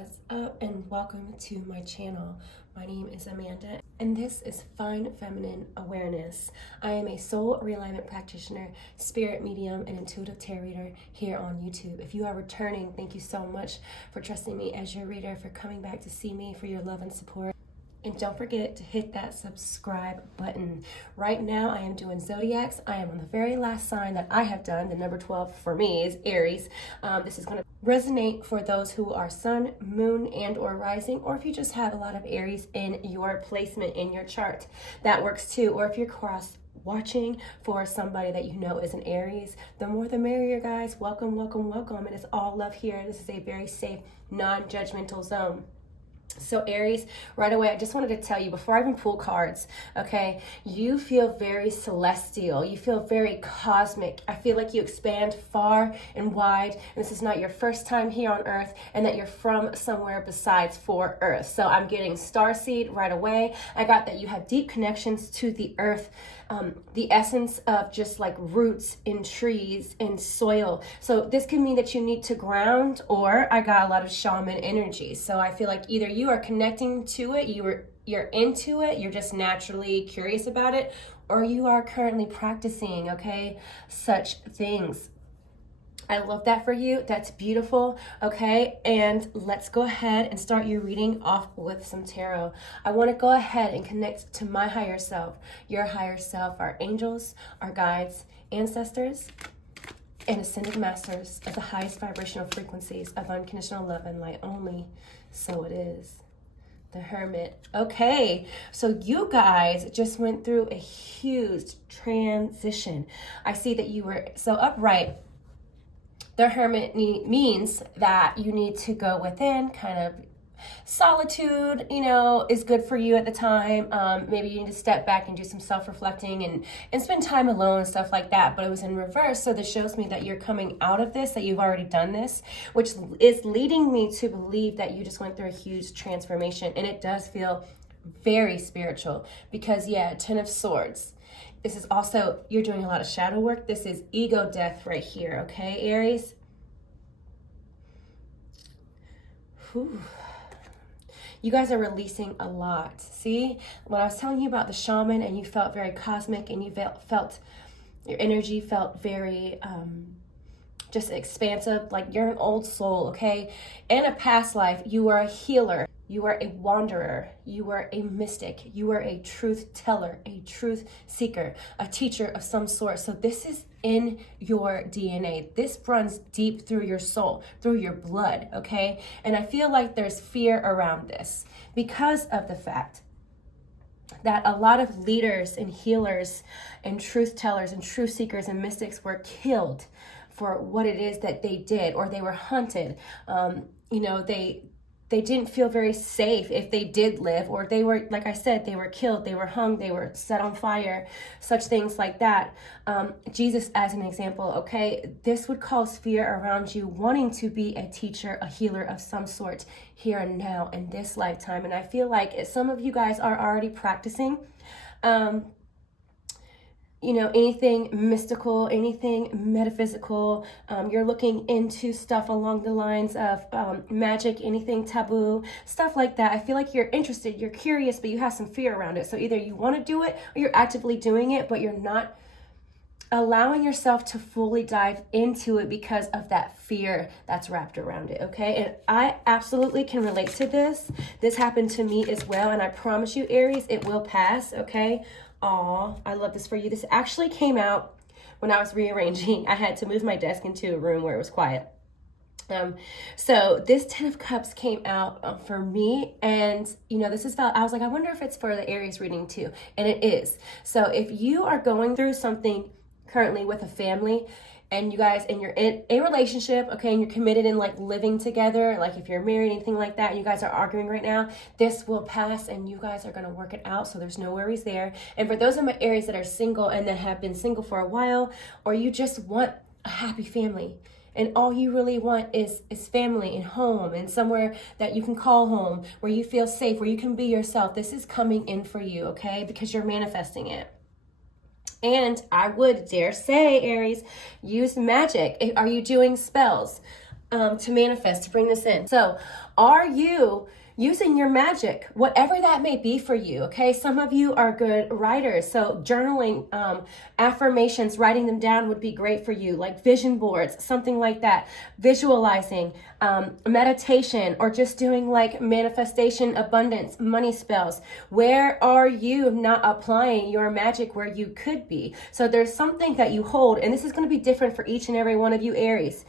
What's up, and welcome to my channel. My name is Amanda, and this is Fine Feminine Awareness. I am a soul realignment practitioner, spirit medium, and intuitive tarot reader here on YouTube. If you are returning, thank you so much for trusting me as your reader, for coming back to see me, for your love and support. And don't forget to hit that subscribe button. Right now, I am doing zodiacs. I am on the very last sign that I have done. The number 12 for me is Aries. This is going to resonate for those who are sun, moon, and or rising, or if you just have a lot of Aries in your placement in your chart. That works too. Or if you're cross watching for somebody that you know is an Aries, the more the merrier, guys. Welcome, welcome, welcome. It is all love here. This is a very safe, non-judgmental zone. So Aries, right away, I just wanted to tell you before I even pull cards, okay, you feel very celestial. You feel very cosmic. I feel like you expand far and wide, and this is not your first time here on Earth, and that you're from somewhere besides for Earth. So I'm getting starseed right away. I got that you have deep connections to the Earth, the essence of just like roots in trees and soil. So this could mean that you need to ground, or I got a lot of shaman energy. So I feel like either you are connecting to it, you're into it, you're just naturally curious about it, or you are currently practicing, okay, such things. I love that for you. That's beautiful. Okay, and let's go ahead and start your reading off with some tarot. I want to go ahead and connect to my higher self, your higher self, our angels, our guides, ancestors, and ascended masters of the highest vibrational frequencies of unconditional love and light only. So it is. The Hermit. Okay, so you guys just went through a huge transition. I see that you were so upright. The Hermit means that you need to go within, kind of solitude, you know, is good for you at the time. Maybe you need to step back and do some self-reflecting and spend time alone and stuff like that. But it was in reverse. So this shows me that you're coming out of this, that you've already done this, which is leading me to believe that you just went through a huge transformation. And it does feel very spiritual because, yeah, 10 of Swords. This is also, you're doing a lot of shadow work. This is ego death right here, okay, Aries? Whew. You guys are releasing a lot. See, when I was telling you about the shaman and you felt very cosmic and you felt your energy felt very just expansive, like you're an old soul, okay? In a past life, you were a healer. You were a wanderer, you were a mystic, you were a truth teller, a truth seeker, a teacher of some sort. So this is in your DNA. This runs deep through your soul, through your blood, okay? And I feel like there's fear around this because of the fact that a lot of leaders and healers and truth tellers and truth seekers and mystics were killed for what it is that they did, or they were hunted. You know, they didn't feel very safe if they did live, or they were, like I said, they were killed, they were hung, they were set on fire, such things like that. Jesus as an example, okay, this would cause fear around you wanting to be a teacher, a healer of some sort here and now in this lifetime. And I feel like some of you guys are already practicing you know, anything mystical, anything metaphysical. You're looking into stuff along the lines of magic, anything taboo, stuff like that. I feel like you're interested, you're curious, but you have some fear around it. So either you want to do it or you're actively doing it, but you're not allowing yourself to fully dive into it because of that fear that's wrapped around it, okay? And I absolutely can relate to this. This happened to me as well, and I promise you, Aries, it will pass, okay? Aw, I love this for you. This actually came out when I was rearranging. I had to move my desk into a room where it was quiet. So this 10 of Cups came out for me, and you know, this is about, I was like, I wonder if it's for the Aries reading too, and it is. So if you are going through something currently with a family, and you guys, and you're in a relationship, okay, and you're committed in like living together, like if you're married, anything like that, and you guys are arguing right now, this will pass and you guys are going to work it out. So there's no worries there. And for those of my Aries that are single and that have been single for a while, or you just want a happy family, and all you really want is family and home and somewhere that you can call home, where you feel safe, where you can be yourself, this is coming in for you, okay, because you're manifesting it. And I would dare say, Aries, use magic. Are you doing spells? to manifest, to bring this in. So are you using your magic, whatever that may be for you, okay? Some of you are good writers, so journaling, affirmations, writing them down would be great for you, like vision boards, something like that, visualizing, meditation, or just doing like manifestation, abundance, money spells. Where are you not applying your magic where you could be? So there's something that you hold, and this is going to be different for each and every one of you, Aries.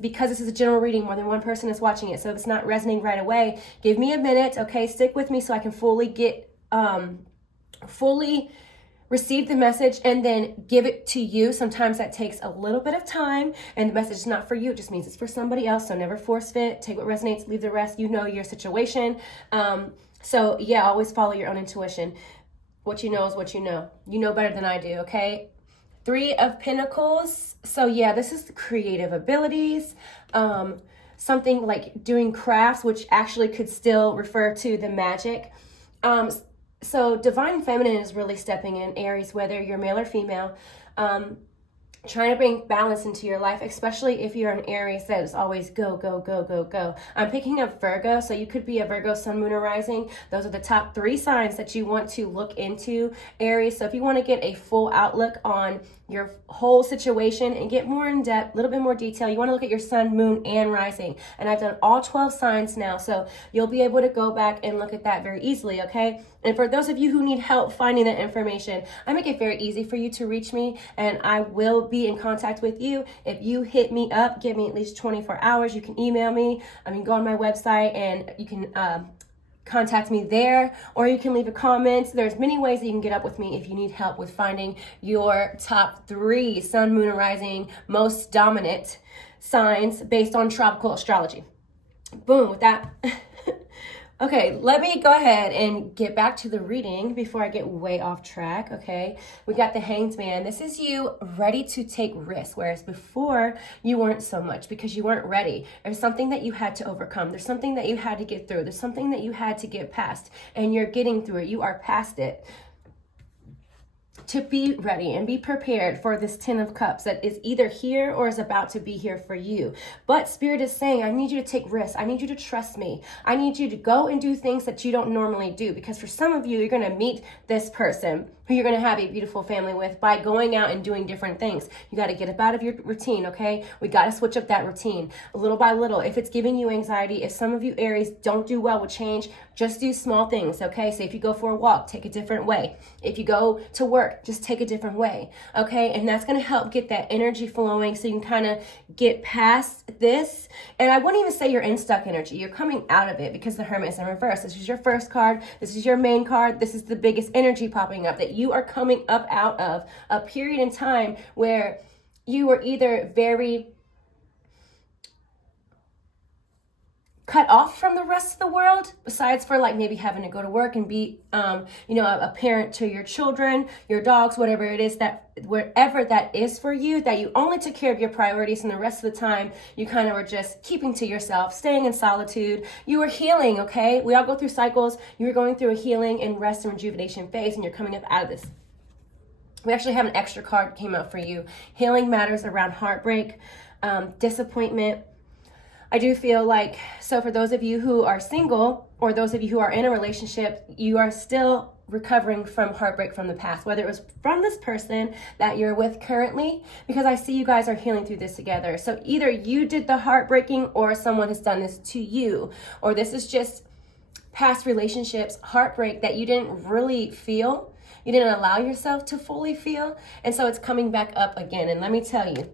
Because this is a general reading, more than one person is watching it. So if it's not resonating right away, give me a minute, okay? Stick with me so I can fully receive the message and then give it to you. Sometimes that takes a little bit of time, and the message is not for you. It just means it's for somebody else. So never force fit. Take what resonates, leave the rest. You know your situation. So yeah, always follow your own intuition. What you know is what you know. You know better than I do, okay? 3 of Pentacles. So yeah, this is the creative abilities. Something like doing crafts, which actually could still refer to the magic. So divine feminine is really stepping in, Aries, whether you're male or female. Trying to bring balance into your life, especially if you're an Aries that is always go, go, go, go, go. I'm picking up Virgo, so you could be a Virgo, Sun, Moon, or Rising. Those are the top 3 signs that you want to look into, Aries. So if you want to get a full outlook on your whole situation and get more in depth, a little bit more detail, you want to look at your Sun, Moon, and Rising. And I've done all 12 signs now, so you'll be able to go back and look at that very easily, okay? And for those of you who need help finding that information, I make it very easy for you to reach me, and I will be in contact with you. If you hit me up, give me at least 24 hours. You can email me. You can go on my website and you can contact me there, or you can leave a comment. There's many ways that you can get up with me if you need help with finding your top 3 Sun, Moon, and Rising most dominant signs based on tropical astrology. Boom, with that. Okay, let me go ahead and get back to the reading before I get way off track, okay? We got the Hanged Man. This is you ready to take risks, whereas before you weren't so much because you weren't ready. There's something that you had to overcome. There's something that you had to get through. There's something that you had to get past, and you're getting through it. You are past it. To be ready and be prepared for this 10 of Cups that is either here or is about to be here for you. But Spirit is saying, I need you to take risks. I need you to trust me. I need you to go and do things that you don't normally do. Because for some of you, you're going to meet this person who you're going to have a beautiful family with by going out and doing different things. You got to get up out of your routine, okay? We got to switch up that routine little by little. If it's giving you anxiety, if some of you Aries don't do well with change, just do small things, okay? So if you go for a walk, take a different way. If you go to work, just take a different way, okay? And that's going to help get that energy flowing so you can kind of get past this. And I wouldn't even say you're in stuck energy. You're coming out of it because the Hermit is in reverse. This is your first card. This is your main card. This is the biggest energy popping up that you are coming up out of a period in time where you were either very cut off from the rest of the world, besides for like maybe having to go to work and be, a parent to your children, your dogs, whatever it is that, wherever that is for you, that you only took care of your priorities and the rest of the time you kind of were just keeping to yourself, staying in solitude. You were healing, okay? We all go through cycles. You were going through a healing and rest and rejuvenation phase, and you're coming up out of this. We actually have an extra card came out for you. Healing matters around heartbreak, disappointment. I do feel like, so for those of you who are single or those of you who are in a relationship, you are still recovering from heartbreak from the past, whether it was from this person that you're with currently, because I see you guys are healing through this together. So either you did the heartbreaking or someone has done this to you, or this is just past relationships, heartbreak that you didn't really feel. You didn't allow yourself to fully feel. And so it's coming back up again. And let me tell you,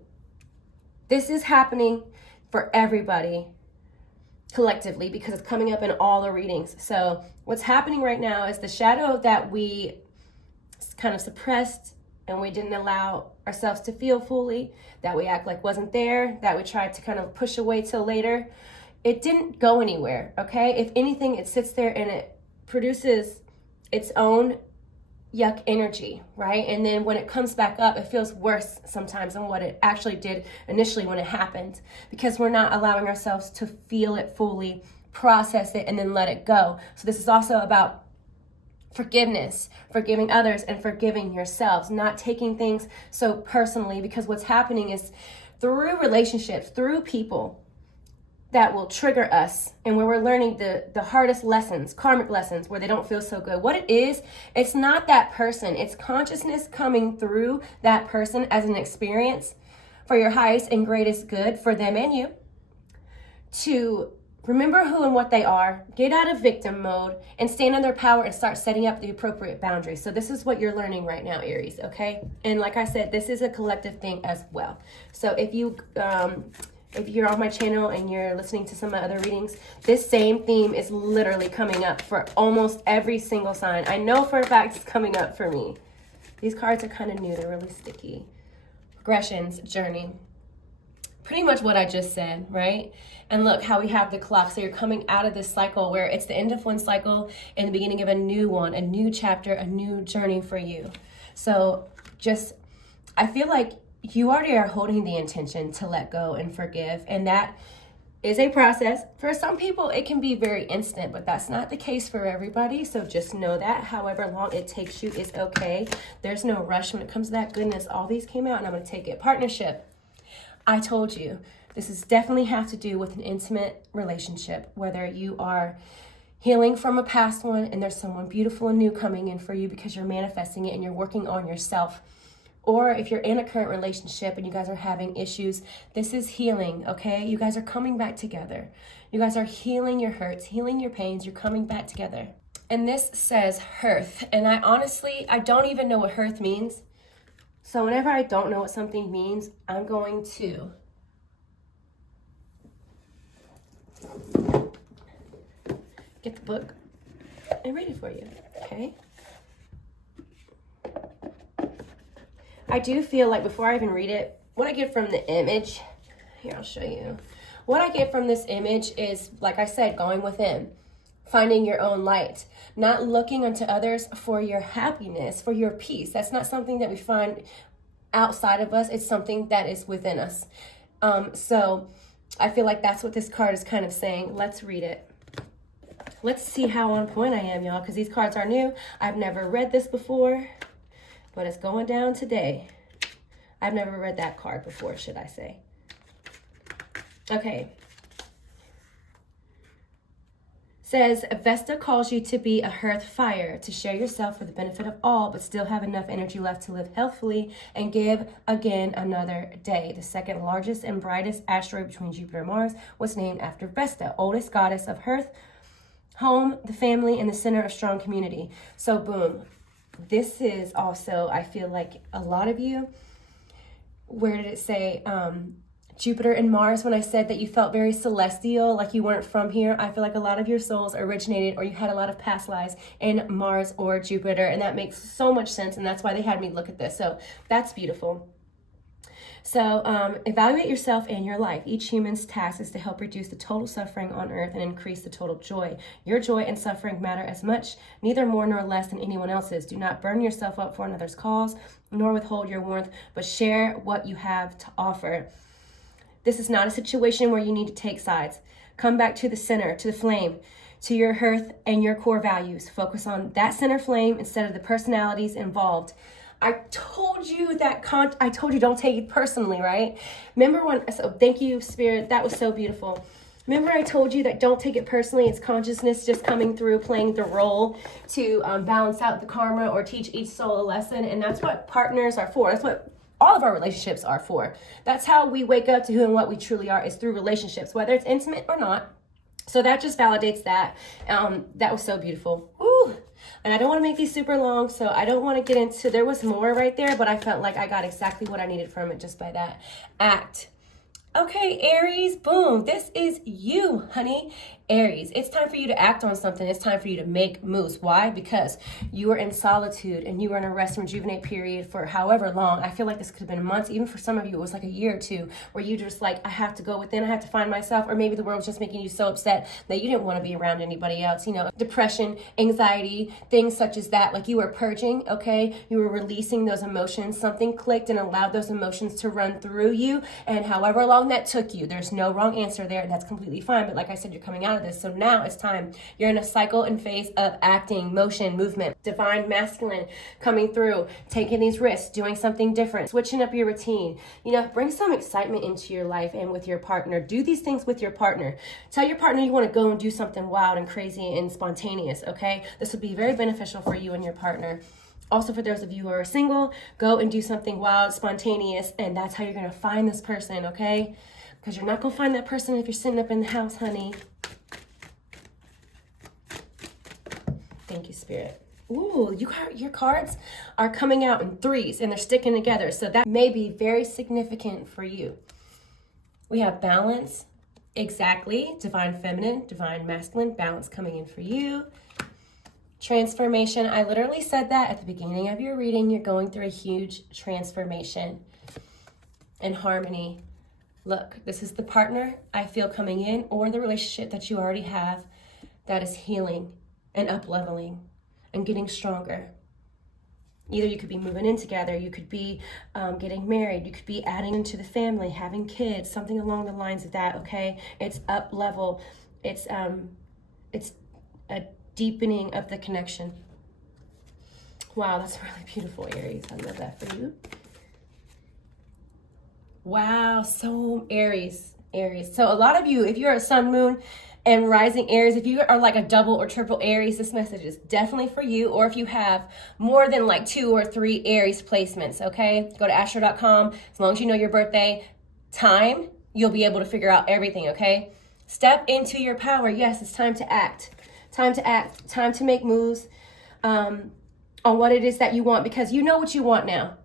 this is happening for everybody collectively because it's coming up in all the readings. So what's happening right now is the shadow that we kind of suppressed and we didn't allow ourselves to feel fully, that we act like wasn't there, that we tried to kind of push away till later. It didn't go anywhere, okay? If anything, it sits there and it produces its own yuck energy, right? And then when it comes back up, it feels worse sometimes than what it actually did initially when it happened, because we're not allowing ourselves to feel it fully, process it, and then let it go. So this is also about forgiveness, forgiving others and forgiving yourselves, not taking things so personally, because what's happening is through relationships, through people that will trigger us, and where we're learning the hardest lessons, karmic lessons, where they don't feel so good. What it is, it's not that person. It's consciousness coming through that person as an experience for your highest and greatest good for them and you, to remember who and what they are, get out of victim mode, and stand in their power and start setting up the appropriate boundaries. So this is what you're learning right now, Aries, okay? And like I said, this is a collective thing as well. So if you're on my channel and you're listening to some of my other readings, this same theme is literally coming up for almost every single sign. I know for a fact it's coming up for me. These cards are kind of new. They're really sticky. Progressions, journey. Pretty much what I just said, right? And look how we have the clock. So you're coming out of this cycle where it's the end of one cycle and the beginning of a new one, a new chapter, a new journey for you. So I feel like you already are holding the intention to let go and forgive. And that is a process. For some people, it can be very instant, but that's not the case for everybody. So just know that however long it takes you is okay. There's no rush when it comes to that. Goodness, all these came out and I'm going to take it. Partnership. I told you, this is definitely have to do with an intimate relationship, whether you are healing from a past one and there's someone beautiful and new coming in for you because you're manifesting it and you're working on yourself. Or if you're in a current relationship and you guys are having issues, this is healing, okay? You guys are coming back together. You guys are healing your hurts, healing your pains. You're coming back together. And this says hearth. And I don't even know what hearth means. So whenever I don't know what something means, I'm going to get the book and read it for you, okay? I do feel like before I even read it, what I get from the image, here I'll show you. What I get from this image is, like I said, going within, finding your own light, not looking unto others for your happiness, for your peace. That's not something that we find outside of us. It's something that is within us. So I feel like that's what this card is kind of saying. Let's read it. Let's see how on point I am, y'all, because these cards are new. I've never read this before, but it's going down today. I've never read that card before, should I say. Okay. Says, Vesta calls you to be a hearth fire, to share yourself for the benefit of all, but still have enough energy left to live healthfully and give again another day. The second largest and brightest asteroid between Jupiter and Mars was named after Vesta, oldest goddess of hearth, home, the family, and the center of strong community. So boom, this is also, I feel like a lot of you, where did it say, Jupiter and Mars, when I said that you felt very celestial, like you weren't from here, I feel like a lot of your souls originated or you had a lot of past lives in Mars or Jupiter, and that makes so much sense, and that's why they had me look at this. So that's beautiful. So evaluate yourself and your life. Each human's task is to help reduce the total suffering on earth and increase the total joy. Your joy and suffering matter as much, neither more nor less than anyone else's. Do not burn yourself up for another's cause, nor withhold your warmth, but share what you have to offer. This is not a situation where you need to take sides. Come back to the center, to the flame, to your hearth and your core values. Focus on that center flame instead of the personalities involved. I told you I told you don't take it personally, right? Remember so thank you, Spirit. That was so beautiful. Remember I told you that don't take it personally. It's consciousness just coming through, playing the role to balance out the karma or teach each soul a lesson. And that's what partners are for. That's what all of our relationships are for. That's how we wake up to who and what we truly are, is through relationships, whether it's intimate or not. So that just validates that. That was so beautiful. Ooh. And I don't want to make these super long, so I don't want to get into, there was more right there, but I felt like I got exactly what I needed from it just by that act. Okay, Aries, boom. This is you, honey. Aries, it's time for you to act on something. It's time for you to make moves. Why? Because you are in solitude and you were in a rest and rejuvenate period for however long. I feel like this could have been months. Even for some of you, it was like a year or two where you just like, I have to go within. I have to find myself. Or maybe the world's just making you so upset that you didn't want to be around anybody else. You know, depression, anxiety, things such as that. Like you were purging, okay? You were releasing those emotions. Something clicked and allowed those emotions to run through you. And however long that took you, there's no wrong answer there. That's completely fine. But like I said, you're coming out of this. So now it's time. You're in a cycle and phase of acting, motion, movement, divine masculine coming through, taking these risks, doing something different, switching up your routine. You know, bring some excitement into your life and with your partner. Do these things with your partner. Tell your partner you want to go and do something wild and crazy and spontaneous, okay? This will be very beneficial for you and your partner. Also, for those of you who are single, go and do something wild, spontaneous, and that's how you're going to find this person, okay? Because you're not going to find that person if you're sitting up in the house, honey. Thank you, Spirit. Ooh, your cards are coming out in threes, and they're sticking together, so that may be very significant for you. We have balance, exactly, divine feminine, divine masculine, balance coming in for you. Transformation, I literally said that at the beginning of your reading. You're going through a huge transformation. And harmony. Look, this is the partner I feel coming in, or the relationship that you already have that is healing and up-leveling and getting stronger. Either you could be moving in together, you could be getting married, you could be adding into the family, having kids, something along the lines of that, okay? It's up-level. It's a deepening of the connection. Wow, that's really beautiful, Aries. I love that for you. Wow, so Aries. So a lot of you, if you're a sun, moon, and rising Aries, if you are like a double or triple Aries, this message is definitely for you. Or if you have more than like 2 or 3 Aries placements, okay? Go to astro.com. As long as you know your birthday time, you'll be able to figure out everything, okay? Step into your power. Yes, it's time to act. Time to act, time to make moves on what it is that you want, because you know what you want now.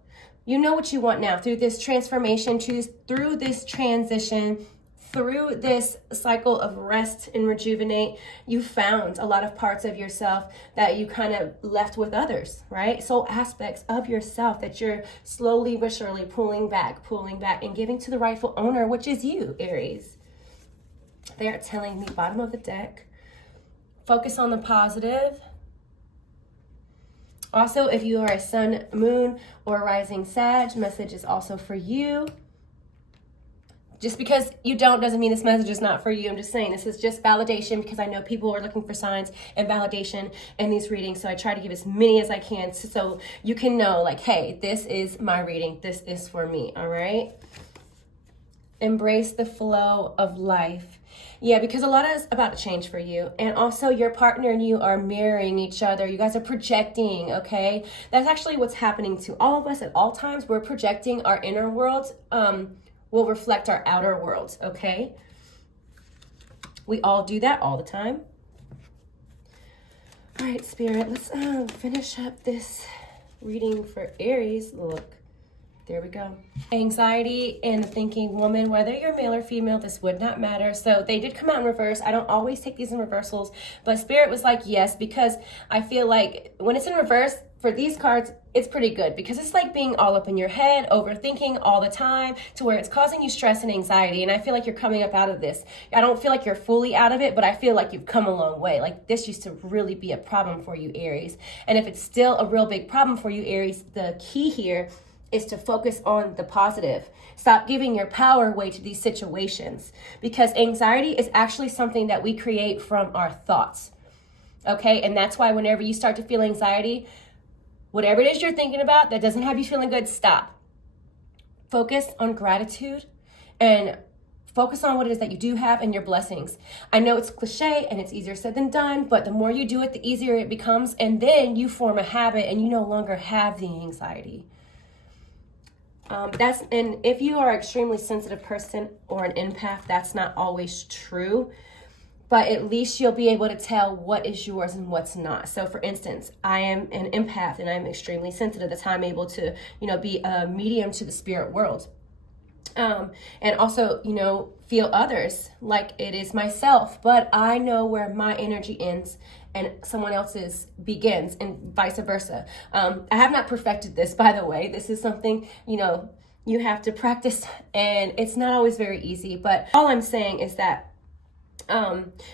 You know what you want now through this transformation, through this transition, through this cycle of rest and rejuvenate. You found a lot of parts of yourself that you kind of left with others, right? So aspects of yourself that you're slowly but surely pulling back and giving to the rightful owner, which is you, Aries. They are telling me, bottom of the deck, focus on the positive. Also, if you are a sun, moon, or rising Sag, message is also for you. Just because you don't doesn't mean this message is not for you. I'm just saying this is just validation, because I know people are looking for signs and validation in these readings. So I try to give as many as I can so you can know, like, hey, this is my reading. This is for me, all right? Embrace the flow of life. Yeah, because a lot is about to change for you. And also your partner and you are mirroring each other. You guys are projecting, okay? That's actually what's happening to all of us at all times. We're projecting our inner worlds will reflect our outer worlds, okay? We all do that all the time. All right, Spirit, let's finish up this reading for Aries. Look. There we go. Anxiety and thinking woman, whether you're male or female, this would not matter. So they did come out in reverse. I don't always take these in reversals, but Spirit was like, yes, because I feel like when it's in reverse for these cards, it's pretty good, because it's like being all up in your head, overthinking all the time to where it's causing you stress and anxiety. And I feel like you're coming up out of this. I don't feel like you're fully out of it, but I feel like you've come a long way. Like this used to really be a problem for you, Aries. And if it's still a real big problem for you, Aries, the key here is to focus on the positive. Stop giving your power away to these situations, because anxiety is actually something that we create from our thoughts. Okay, and that's why whenever you start to feel anxiety, whatever it is you're thinking about that doesn't have you feeling good, stop. Focus on gratitude and focus on what it is that you do have and your blessings. I know it's cliche and it's easier said than done, but the more you do it, the easier it becomes. And then you form a habit and you no longer have the anxiety. And if you are an extremely sensitive person or an empath, that's not always true, but at least you'll be able to tell what is yours and what's not. So for instance, I am an empath and I'm extremely sensitive. That's how I'm able to, be a medium to the spirit world. And also, feel others like it is myself, but I know where my energy ends and someone else's begins, and vice versa. I have not perfected this, by the way. This is something, you have to practice, and it's not always very easy, but all I'm saying is that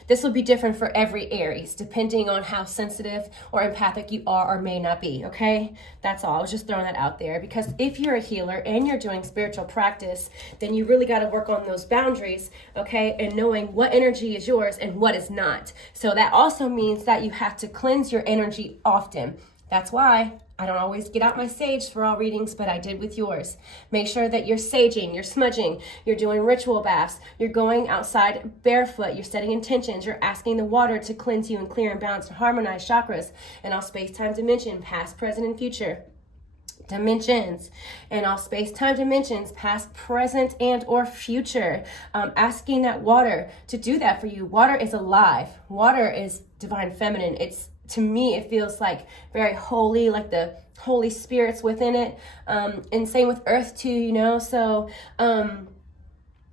This will be different for every Aries, depending on how sensitive or empathic you are or may not be, okay? That's all. I was just throwing that out there, because if you're a healer and you're doing spiritual practice, then you really got to work on those boundaries, okay? And knowing what energy is yours and what is not. So that also means that you have to cleanse your energy often. That's why I don't always get out my sage for all readings, but I did with yours. Make sure that you're saging, you're smudging, you're doing ritual baths, you're going outside barefoot, you're setting intentions, you're asking the water to cleanse you and clear and balance and harmonize chakras in all space-time dimension, past, present, and future dimensions, and all space-time dimensions, past, present, and or future. Asking that water to do that for you. Water is alive. Water is divine feminine. It's, to me, it feels like very holy, like the Holy Spirit's within it. And same with earth too, you know? So,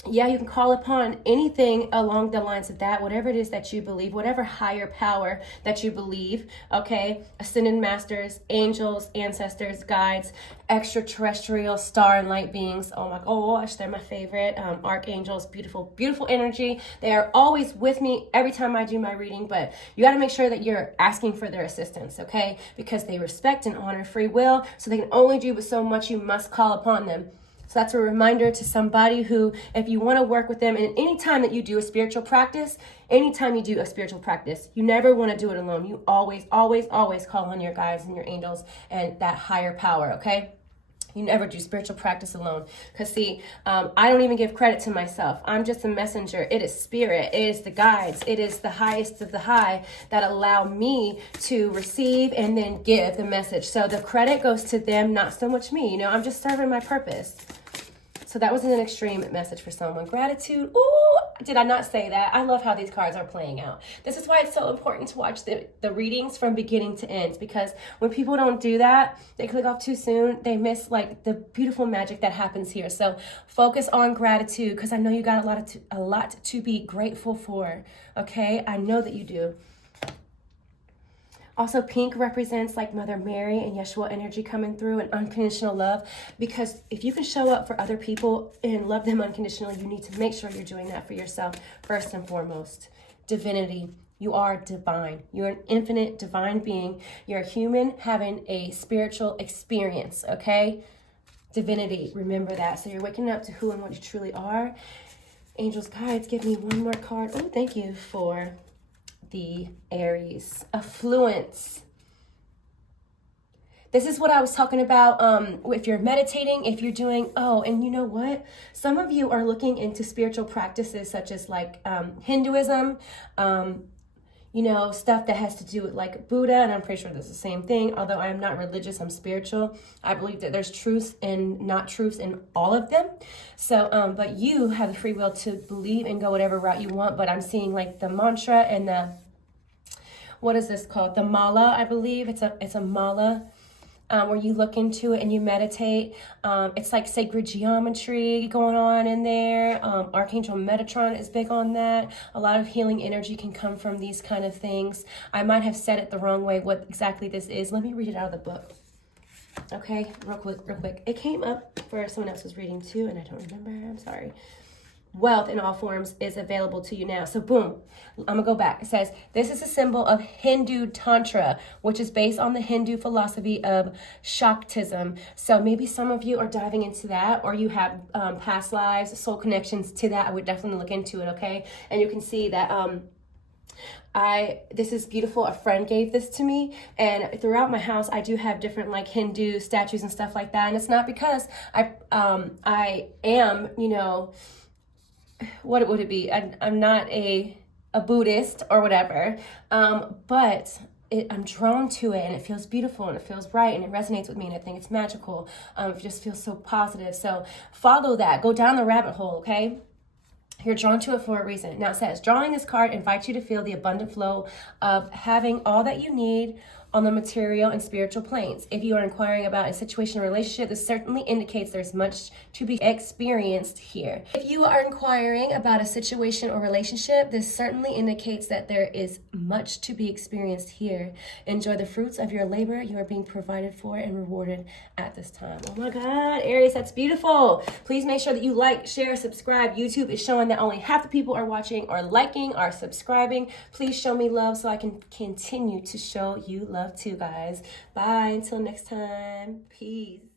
yeah, you can call upon anything along the lines of that, whatever it is that you believe, whatever higher power that you believe, okay? Ascended masters, angels, ancestors, guides, extraterrestrial star and light beings. Oh my gosh, they're my favorite. Archangels, beautiful, beautiful energy. They are always with me every time I do my reading, but you got to make sure that you're asking for their assistance, okay? Because they respect and honor free will, so they can only do but so much. You must call upon them. So that's a reminder to somebody who, if you want to work with them, and any time that you do a spiritual practice, anytime you do a spiritual practice, you never want to do it alone. You always, always, always call on your guides and your angels and that higher power, okay? You never do spiritual practice alone. Because see, I don't even give credit to myself. I'm just a messenger. It is spirit. It is the guides. It is the highest of the high that allow me to receive and then give the message. So the credit goes to them, not so much me. You know, I'm just serving my purpose. So that was an extreme message for someone. Gratitude. Ooh, did I not say that? I love how these cards are playing out. This is why it's so important to watch the readings from beginning to end, because when people don't do that, they click off too soon, they miss like the beautiful magic that happens here. So focus on gratitude, because I know you got a lot to be grateful for. Okay, I know that you do. Also, pink represents like Mother Mary and Yeshua energy coming through, and unconditional love. Because if you can show up for other people and love them unconditionally, you need to make sure you're doing that for yourself first and foremost. Divinity. You are divine. You're an infinite divine being. You're a human having a spiritual experience, okay? Divinity. Remember that. So you're waking up to who and what you truly are. Angels, guides, give me one more card. Oh, thank you for the Aries. Affluence. This is what I was talking about. If you're meditating, if you're doing, and you know what? Some of you are looking into spiritual practices such as like Hinduism, you know, stuff that has to do with like Buddha, and I'm pretty sure that's the same thing. Although I am not religious, I'm spiritual. I believe that there's truths and not truths in all of them. So, but you have the free will to believe and go whatever route you want. But I'm seeing like the mantra and the, what is this called? The mala, I believe. It's a mala. Where you look into it and you meditate. It's like sacred geometry going on in there. Archangel Metatron is big on that. A lot of healing energy can come from these kind of things. I might have said it the wrong way, what exactly this is. Let me read it out of the book. Okay, real quick. It came up for someone else's reading too, and I don't remember. I'm sorry. Wealth in all forms is available to you now. So boom, I'm gonna go back. It says, this is a symbol of Hindu Tantra, which is based on the Hindu philosophy of Shaktism. So maybe some of you are diving into that, or you have past lives, soul connections to that. I would definitely look into it, okay? And you can see that this is beautiful. A friend gave this to me, and throughout my house I do have different like Hindu statues and stuff like that. And it's not because I am, you know, what would it be? I'm not a Buddhist or whatever, but I'm drawn to it, and it feels beautiful, and it feels right, and it resonates with me, and I think it's magical. It just feels so positive. So follow that. Go down the rabbit hole, okay? You're drawn to it for a reason. Now it says, drawing this card invites you to feel the abundant flow of having all that you need on the material and spiritual planes. If you are inquiring about a situation or relationship, this certainly indicates there's much to be experienced here. If you are inquiring about a situation or relationship, this certainly indicates that there is much to be experienced here. Enjoy the fruits of your labor. You are being provided for and rewarded at this time. Oh my God, Aries, that's beautiful. Please make sure that you like, share, subscribe. YouTube is showing that only half the people are watching or liking or subscribing. Please show me love so I can continue to show you love too, guys. Bye. Until next time. Peace.